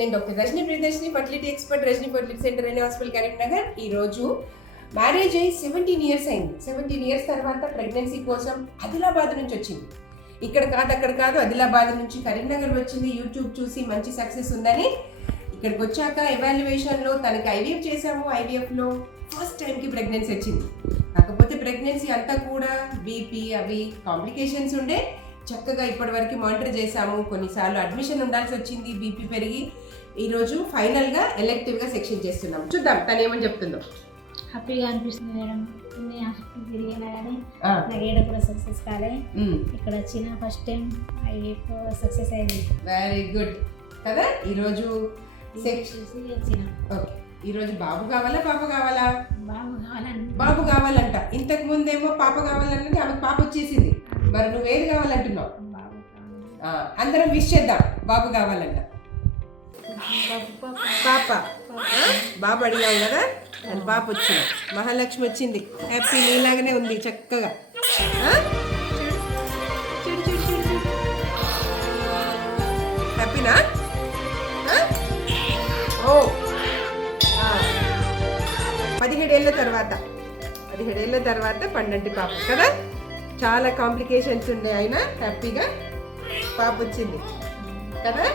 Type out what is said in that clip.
నేను doctor Rajani Priyadarshini fertility expert Rajani fertility centre అనే hospital Karimnagar ఈ రోజు మ్యారేజ్ అయ్యి సెవెంటీన్ ఇయర్స్ అయింది. సెవెంటీన్ ఇయర్స్ తర్వాత ప్రెగ్నెన్సీ కోసం ఆదిలాబాద్ నుంచి వచ్చింది. ఇక్కడ కాదు అక్కడ కాదు ఆదిలాబాద్ నుంచి కరీంనగర్ వచ్చింది. యూట్యూబ్ చూసి మంచి సక్సెస్ ఉందని ఇక్కడికి వచ్చాక ఎవాల్యుయేషన్లో తనకి ఐవీఎఫ్ చేసాము ఐవీఎఫ్లో ఫస్ట్ టైంకి ప్రెగ్నెన్సీ వచ్చింది. కాకపోతే ప్రెగ్నెన్సీ అంతా కూడా బీపీ అవి కాంప్లికేషన్స్ ఉండే. చక్కగా ఇప్పటివరకు మానిటర్ చేశాము. కొన్నిసార్లు అడ్మిషన్ ఉండాల్సి వచ్చింది. బీపీ పెరిగి ఈరోజు ఫైనల్గా ఎలెక్టివ్గా సెక్షన్ చేస్తున్నాం. చూద్దాం తను ఏమని చెప్తుందో. హ్యాపీగా అనిపిస్తుంది మేడం. ఎన్ని హాస్పిటల్ తిరిగినా కానీ నాకు ఏడ కూడా సక్సెస్ కాలే. ఇక్కడ వచ్చిన ఫస్ట్ టైం ఐవీఎఫ్ సక్సెస్ అయింది. వెరీ గుడ్ కదా? ఈరోజు వచ్చిన. ఓకే. ఈరోజు బాబు కావాలా పాప కావాలా? బాబు కావాలని బాబు కావాలంట. ఇంతకు ముందేమో పాప కావాలంటే ఆమెకు పాప వచ్చేసింది. మరి నువ్వేది కావాలంటున్నావు? అందరం విష్ చేద్దాం. బాబు కావాలంట. బాబు పాప? బాబు అడిగాం కదా? అని పాప వచ్చింది. మహాలక్ష్మి వచ్చింది. హ్యాపీ నీలాగానే ఉంది చక్కగా. హ్యాపీనా? ఓ. పదిహేడేళ్ళ తర్వాత. పదిహేడేళ్ళ తర్వాత పండంటి పాప కదా? చాలా కాంప్లికేషన్స్ ఉండే అయినా హ్యాపీగా పాప వచ్చింది కదా